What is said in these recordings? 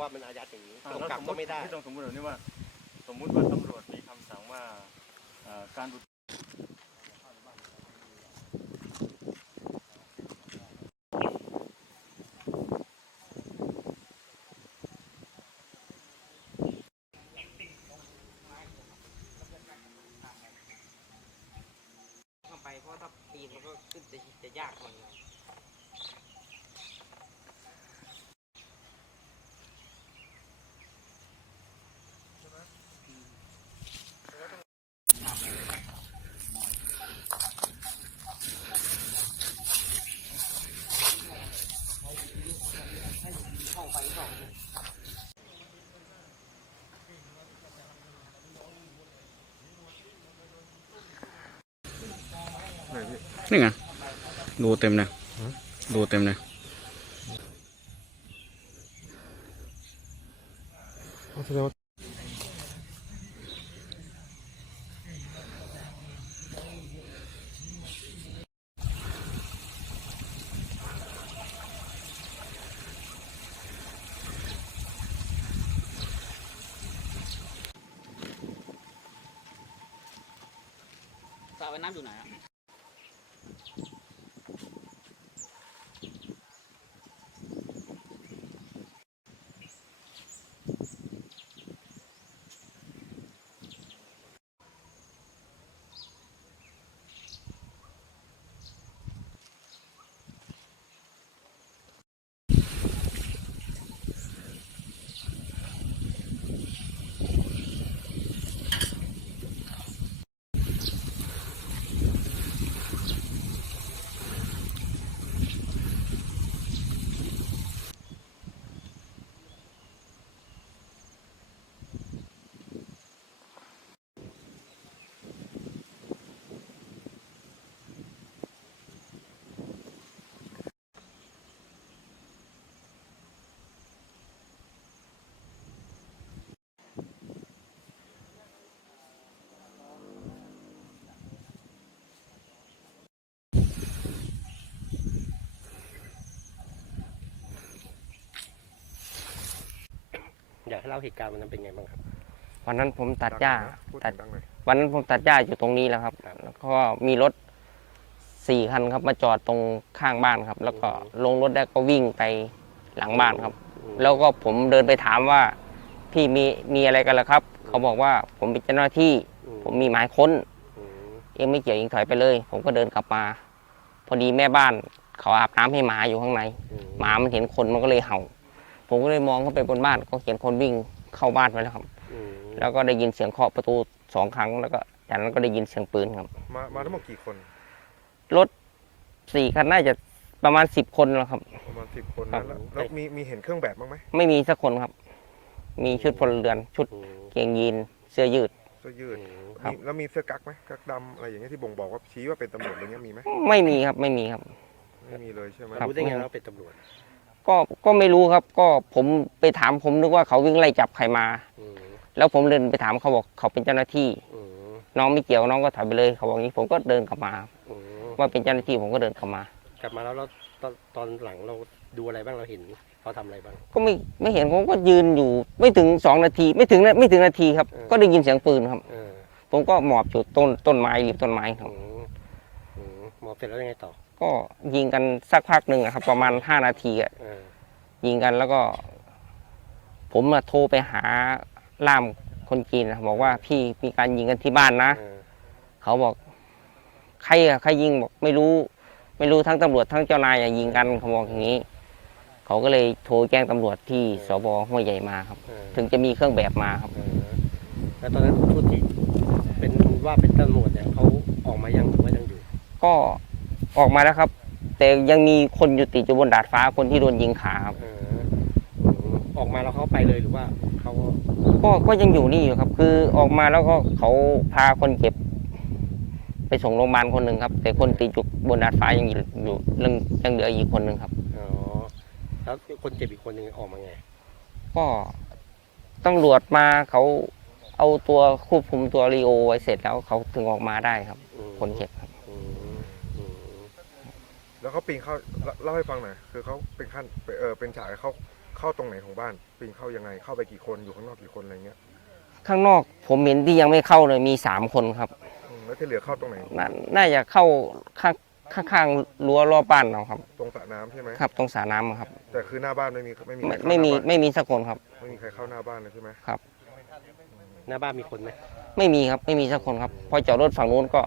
ว่ามันอายัดอย่างนี้ตกกลับก็ไม่ได้ที่ต้องสมมติแบบนี้ว่า สมมุติว่าตำรวจมีคำสั่งว่าเอ่อการอุทเข้าไปเพราะถ้าปีนมันก็ขึ้นจะจะยากหน่อย นี่ไงดูเต็มเลยดูเต็มเลยสระว่ายน้ำอยู่ไหน เล่าเหตุการณ์วันนั้นเป็นไงบ้างครับ วันนั้นผมตัดหญ้าพูดตัดดังหน่อยวันนั้นผมตัดหญ้าอยู่ตรงนี้แล้วครับ แล้วก็มีรถสี่คันครับ มาจอดตรงข้างบ้านครับ แล้วก็ลงรถแล้วก็วิ่งไปหลังบ้านครับ แล้วก็ผมเดินไปถามว่าพี่มีมีอะไรกันล่ะครับ เขาบอกว่าผมเป็นเจ้าหน้าที่ อืมผมมีหมายค้น อืมเองไม่เกี่ยวเองถอยไปเลย ผมก็เดินกลับมา พอดีแม่บ้าน เขาอาบน้ำให้หมาอยู่ข้างใน อืมหมามันเห็นคนมันก็เลยเห่า ผมก็เลยมองเข้าไปบนบ้านก็เห็นคนวิ่งเข้าบ้านไปแล้วครับอืมแล้วก็ได้ยินเสียงเคาะประตูสองครั้ง แล้วก็จากนั้นก็ได้ยินเสียงปืนครับ มามาทั้งหมดกี่คนรถสี่คันน่าจะประมาณสิบคนแล้วครับ ประมาณสิบคนครันะบแล้วแล้วมีมีเห็นเครื่องแบบบ้างไหมไม่มีสักคนครับ มีชุดพลเรือนชุดอืมเกงยีนเสื้อยืด เสื้อยืดอืมครับ มีแล้วมีเสื้อกั๊กไหมกั๊กดำอะไรอย่างเงี้ยที่บ่งบอกว่าชี้ว่าเป็นตำรวจอะไรเงี้ยมีไหมไม่มีครับไม่มีครับ ไม่มีเลยใช่ไหมครับ รู้ได้ไงว่าเป็นตำรวจ ก็ก็ไม่รู้ครับ ก็ผมไปถามผมนึกว่าเขาวิ่งไล่จับใครมา อืมแล้วผมเดินไปถามเขาบอกเขาเป็นเจ้าหน้าที่ อืมน้องไม่เกี่ยวน้องก็ถอยไปเลยเขาบอกอย่างนี้ผมก็เดินกลับมาอืมว่าเป็นเจ้าหน้าที่ผมก็เดินกลับมา กลับมาแล้วเราตอนตอนหลังเราดูอะไรบ้างเราเห็นเขาทำอะไรบ้าง ก็ไม่ไม่เห็นผมก็ยืนอยู่ ไม่ถึงสองนาที ไม่ถึงนะไม่ถึงนาทีครับ เออ ก็ได้ยินเสียงปืนครับ เออผมก็หมอบอยู่ต้นต้นไม้ริมต้นไม้ครับ อืมอืมหมอบเสร็จแล้วยังไงต่อ ก็ยิงกันสักพักหนึ่งอะครับ ประมาณห้านาทีอะเออยิงกันแล้วก็ ผมมาโทรไปหาล่ามคนจีนนะบอกว่าพี่มีการยิงกันที่บ้านนะ เออเขาบอก ใครอะใครยิงบอกไม่รู้ ไม่รู้ทั้งตำรวจทั้งเจ้านายอะยิงกันเขาบอกอย่างนี้ เขาก็เลยโทรแจ้งตำรวจที่สบห้วยใหญ่มาครับ เออถึงจะมีเครื่องแบบมาครับ เออแล้วตอนนั้นชุดที่เป็นว่าเป็นตำรวจเนี่ยเขาออกมายังหรือว่ายังอยู่ก็ ออกมาแล้วครับ แต่ยังมีคนอยู่ติดอยู่บนดาดฟ้าคนที่โดนยิงขาครับเอออืมออกมาแล้วเขาไปเลยหรือว่าเขาก็ก็ยังอยู่นี่อยู่ครับ คือออกมาแล้วก็เขาพาคนเจ็บ ไปส่งโรงพยาบาลคนหนึ่งครับ แต่คนติดอยู่บนดาดฟ้ายังอยู่อยู่ยังยังเหลืออีกคนหนึ่งครับอ๋อแล้วคนเจ็บอีกคนหนึ่งออกมาไงก็ตำรวจมาเขาเอาตัวควบคุมตัวลีโอไว้เสร็จแล้วเขาถึงออกมาได้ครับอืมคนเจ็บครับอืมอืม แล้วเขาปีนเข้าเล่าเล่าให้ฟังหน่อยคือเขาเป็นขั้นเออเป็นฉากเขาเข้าตรงไหนของบ้านปีนเข้ายังไง เข้าไปกี่คนอยู่ข้างนอกกี่คนอะไรเงี้ยข้างนอกผมเห็นที่ยังไม่เข้าเลยมีสามคนครับอืมแล้วที่เหลือเข้าตรงไหน นาน่าจะเข้าข้างข้างๆรั้วรอบบ้านเราครับ ตรงสระน้ำใช่ไหมครับ ตรงสระน้ำครับแต่คือหน้าบ้านไม่มีไม่มีไม่ใครเข้าไม่มีหน้าบ้านไม่มีสักคนครับ ไม่มีใครเข้าหน้าบ้านเลยใช่ไหมหน้าบ้านมีคนไหมไม่มีครับไม่มีสักคนครับพอจอดรถฝั่งนู้นก็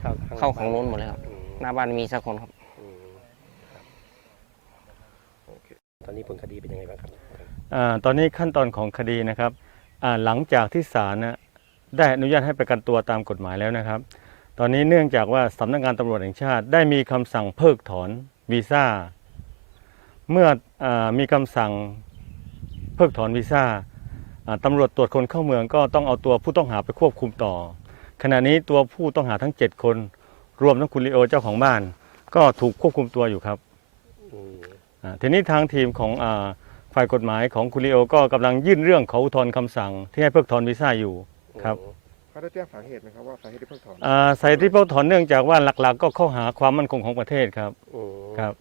เข้าเข้าของนู้นหมดเลยครับ อืมหน้าบ้านไม่มีสักคนครับ อืม โอเค ตอนนี้ผลคดีเป็นยังไงบ้างครับอ่าตอนนี้ขั้นตอนของคดีนะครับอ่าหลังจากที่ศาลนะได้อนุญาตให้ประกันตัวตามกฎหมายแล้วนะครับ ตอนนี้เนื่องจากว่าสำนักงานตำรวจแห่งชาติได้มีคำสั่งเพิกถอนวีซ่า เมื่ออมีคำสั่งเพิกถอนวีซ่าตำรวจตรวจคนเข้าเมืองก็ต้องเอาตัวผู้ต้องหาไปควบคุมต่อ ขณะนี้ตัวผู้ต้องหาทั้ง 7 คน รวมทั้งคุณลีโอเจ้าของบ้าน ก็ถูกควบคุมตัวอยู่ครับ ทีนี้ทางทีมของอาฝ่ายกฎหมายของคุณลีโอก็กำลังยื่นเรื่องขออุทธรณ์คำสั่ง ที่ให้เพิกถอนวีซ่าอยู่ครับเขาได้แจ้งสาเหตุไหมครับว่าสาเหตุที่เพิ่งถอนอ่าสาเหตุที่เพิกถอนเนื่องจากว่าหลักๆ ก็ข้อหาความมั่นคงของประเทศครับอืมครับ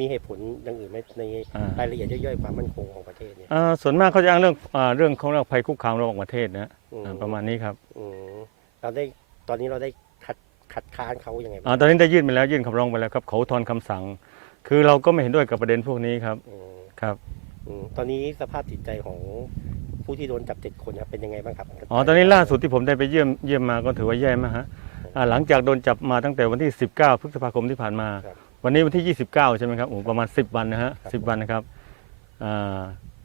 มีเหตุผลอย่างอื่นไหมในอ่ารายละเอียดย่อยๆความมั่นคงของประเทศเนี่ยอ่าส่วนมากเขาจะอ้างเรื่องอาเรื่องของเรื่องภัยคุกคามระหว่างประเทศนะอืมอ่าประมาณนี้ครับอืมเราได้ตอนนี้เราได้คัดคัดค้านเขายังไงบ้างอ่าตอนนี้ได้ยื่นไปแล้วยื่นคำร้องไปแล้วครับขออุทธรณ์คำสั่ง คือเราก็ไม่เห็นด้วยกับประเด็นพวกนี้ครับอืมครับอืมตอนนี้สภาพจิตใจของผู้ที่โดนจับเจ็ดคนครับเป็นยังไงบ้างครับอ๋อตอนนี้ล่าสุดที่ผมได้ไปเยี่ยมเยี่ยมมาก็ถือว่าแย่มากฮะอ่าหลังจากโดนจับมาตั้งแต่วันที่ 19 พฤษภาคมที่ผ่านมา ครับ วันนี้วันที่ 29 ใช่ไหมครับโอ้ประมาณ 10 วันนะฮะครับ สิวันนะครับอ่า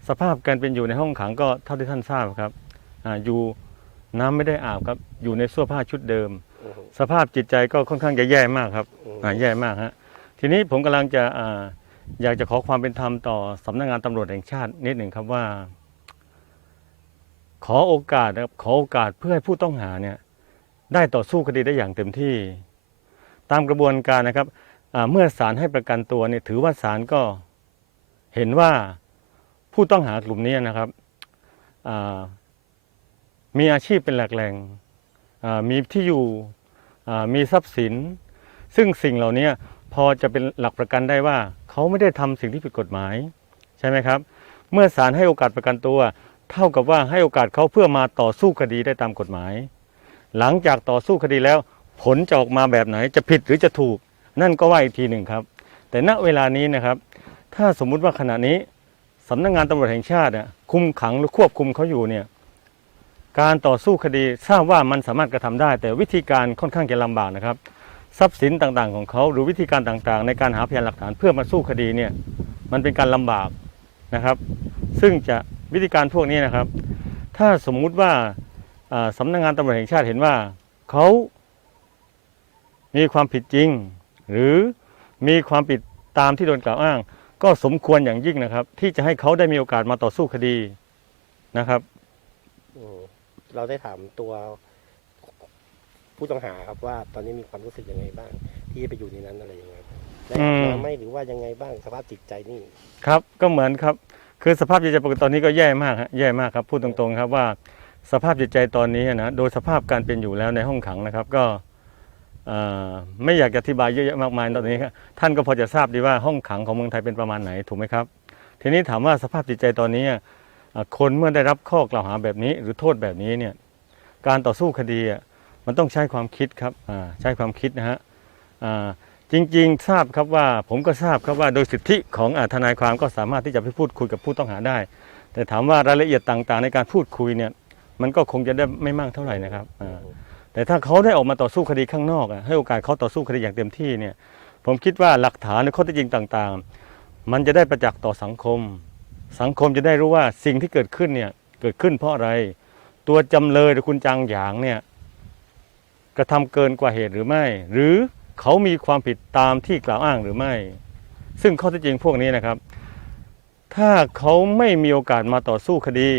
สภาพการเป็นอยู่ในห้องขังก็เท่าที่ท่านทราบครับอาอยู่น้ำไม่ได้อาบครับ อยู่ในเสื้อผ้าชุดเดิม อืมสภาพจิตใจก็ค่อนข้างจะแย่มากครับอืมอ่าแย่มากฮะ ทีนี้ผมกำลังจะออยากจะขอความเป็นธรรมต่อสำนักงานตำรวจแห่งชาตินิดหนึ่งครับว่า ขอโอกาสนะครับขอโอกาสเพื่อให้ผู้ต้องหาเนี่ยได้ต่อสู้คดีได้อย่างเต็มที่ ตามกระบวนการนะครับเมื่อศาลให้ประกันตัวเนี่ยถือว่าศาลก็เห็นว่าผู้ต้องหากลุ่มนี้นะครับมีอาชีพเป็นหลักแหล่งมีที่อยู่อ่มีทรัพย์สิน ซึ่งสิ่งเหล่านี้ อจะเป็นหลักประกันได้ว่าเขาไม่ได้ทำสิ่งที่ผิดกฎหมาย ใช่ไหมครับ เมื่อศาลให้โอกาสประกันตัว เท่ากับว่าให้โอกาสเขาเพื่อมาต่อสู้คดีได้ตามกฎหมาย หลังจากต่อสู้คดีแล้ว ผลจะออกมาแบบไหนจะผิดหรือจะถูก นั่นก็ว่าอีกทีหนึ่งครับ แต่ณเวลานี้นะครับ ถ้าสมมุติว่าขณะนี้สำนักงานตำรวจแห่งชาติคุมขังหรือควบคุมเขาอยู่เนี่ยการต่อสู้คดีทราบว่ามันสามารถกระทำได้ แต่วิธีการค่อนข้างจะลำบากนะครับ ทรัพย์สินต่างๆ ของเขาหรือวิธีการต่างๆ ในการหาพยานหลักฐานเพื่อมาสู้คดีเนี่ยมันเป็นการลำบากนะครับ ซึ่งจะวิธีการพวกนี้นะครับ ถ้าสมมุติว่าอ่าสำนักงานตำรวจแห่งชาติเห็นว่าเขามีความผิดจริง หรือมีความผิดตามที่โดนกล่าวอ้าง ก็สมควรอย่างยิ่งนะครับ ที่จะให้เขาได้มีโอกาสมาต่อสู้คดีนะครับเราได้ถามตัว ผู้ต้องหาครับว่าตอนนี้มีความรู้สึกยังไงบ้าง ที่จะไปอยู่ในนั้นอะไรยังไงบ้างได้อาบอืมน้ำไหมหรือว่ายังไงบ้างสภาพจิตใจนี่ครับก็เหมือนครับ คือสภาพจิตใจปกติตอนนี้ก็แย่มากฮะแย่มากครับพูดตรงๆครับว่าสภาพจิตใจตอนนี้นะโดยสภาพการเป็นอยู่แล้วในห้องขังนะครับก็เอ่อไม่อยากจะอธิบายเยอะแยะมากมายตอนนี้ครับท่านก็พอจะทราบดีว่าห้องขังของเมืองไทยเป็นประมาณไหนถูกไหมครับ ทีนี้ถามว่าสภาพจิตใจตอนนี้เอ่อคนเมื่อได้รับข้อกล่าวหาแบบนี้ หรือโทษแบบนี้เนี่ยการต่อสู้คดีอะ มันต้องใช้ความคิดครับใช้ความคิดนะฮะจริงๆ ทราบครับว่าผมก็ทราบครับว่าโดยสิทธิของอทนายความก็สามารถที่จะไปพูดคุยกับผู้ต้องหาได้ แต่ถามว่ารายละเอียดต่างๆ ในการพูดคุยเนี่ยมันก็คงจะได้ไม่มากเท่าไหร่นะครับแต่ถ้าเขาได้ออกมาต่อสู้คดีข้างนอกให้โอกาสเขาต่อสู้คดีอย่างเต็มที่เนี่ยผมคิดว่าหลักฐานหรือข้อเท็จจริงต่างๆ มันจะได้ประจักษ์ต่อสังคม สังคมจะได้รู้ว่าสิ่งที่เกิดขึ้นเนี่ยเกิดขึ้นเพราะอะไร ตัวจำเลยหรือคุณจางหยางเนี่ย กระทำเกินกว่าเหตุหรือไม่ หรือเขามีความผิดตามที่กล่าวอ้างหรือไม่ ซึ่งข้อเท็จจริงพวกนี้นะครับ ถ้าเขาไม่มีโอกาสมาต่อสู้คดี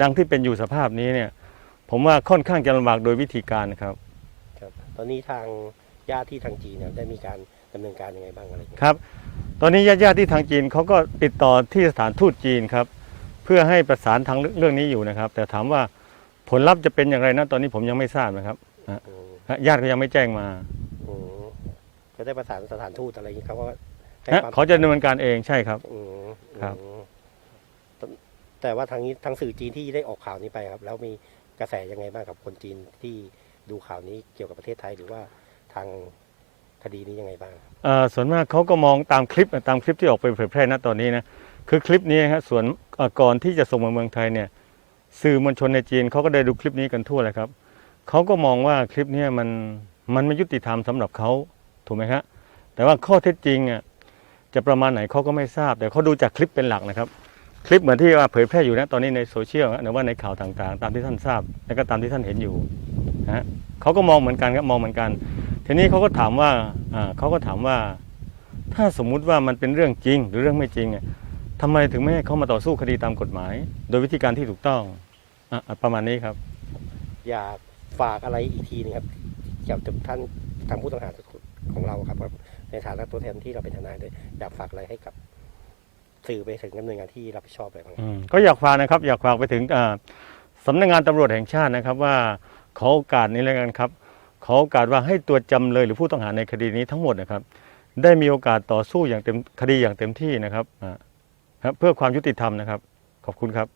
ดังที่เป็นอยู่สภาพนี้เนี่ย ผมว่าค่อนข้างจะลำบากโดยวิธีการนะครับครับตอนนี้ทางญาติที่ทางจีนเนี่ยได้มีการดำเนินการยังไงบ้างอะไรอย่างเงี้ยครับ ตอนนี้ญาติๆที่ทางจีนเขาก็ติดต่อที่สถานทูตจีนครับ เพื่อให้ประสานทางเรื่องนี้อยู่นะครับ แต่ถามว่าผลลัพธ์จะเป็นอย่างไรนะตอนนี้ผมยังไม่ทราบนะครับ อืมฮะ ญาติก็ยังไม่แจ้งมาอืมก็ได้ประสานสถานทูตอะไรอย่างนี้เขาก็ให้ฮะความเขาจะดำเนินการเองใช่ครับ อืมครับอืมแต่แต่ว่าทางนี้ทางสื่อจีนที่ได้ออกข่าวนี้ไปครับ แล้วมีกระแสยังไงบ้างกับคนจีนที่ดูข่าวนี้เกี่ยวกับประเทศไทยหรือว่าทางคดีนี้ยังไงบ้าง เอ่อส่วนมากเขาก็มองตามคลิปตามคลิปที่ออกไปเผยแพร่ณตอนนี้นะคือคลิปนี้นะฮะส่วนเอ่อก่อนที่จะส่งมาเมืองไทยเนี่ยสื่อมวลชนในจีนเขาก็ได้ดูคลิปนี้กันทั่วเลยครับ เขาก็มองว่าคลิปนี้มันมันไม่ยุติธรรมสำหรับเขาถูกไหมฮะแต่ว่าข้อเท็จจริงอะจะประมาณไหนเขาก็ไม่ทราบ แต่เขาดูจากคลิปเป็นหลักนะครับ คลิปเหมือนที่ว่าเผยแพร่อยู่นะตอนนี้ในโซเชียลนะหรือว่าในข่าวต่างๆ ตามที่ท่านทราบ และก็ตามที่ท่านเห็นอยู่นะเขาก็มองเหมือนกันครับมองเหมือนกัน ทีนี้เขาก็ถามว่าอ่าเขาก็ถามว่า ถ้าสมมุติว่ามันเป็นเรื่องจริง หรือเรื่องไม่จริงอะทำไมถึงไม่ให้เขามาต่อสู้คดีตามกฎหมาย โดยวิธีการที่ถูกต้องอะอะประมาณนี้ครับ อยาก ฝากอะไรอีกทีหนึงครับเกี่ยวกับท่านทางผู้ต้องหาของเราครับในฐานะตัวแทนที่เราเป็นทนายด้วยอยากฝากอะไรให้กับสื่อไปถึงหน่วยงานที่รับผิดชอบอะไรบ้างก็อยากฝากนะครับ อยากฝากไปถึงสำนักงานตำรวจแห่งชาตินะครับว่าขอโอกาสนี้แล้วกันครับขอโอกาสว่าให้ตัวจำเลยหรือผู้ต้องหาในคดีนี้ทั้งหมดนะครับ ได้มีโอกาสต่อสู้อย่างเต็มคดีอย่างเต็มที่นะครับเพื่อความยุติธรรมนะครับ ขอบคุณครับ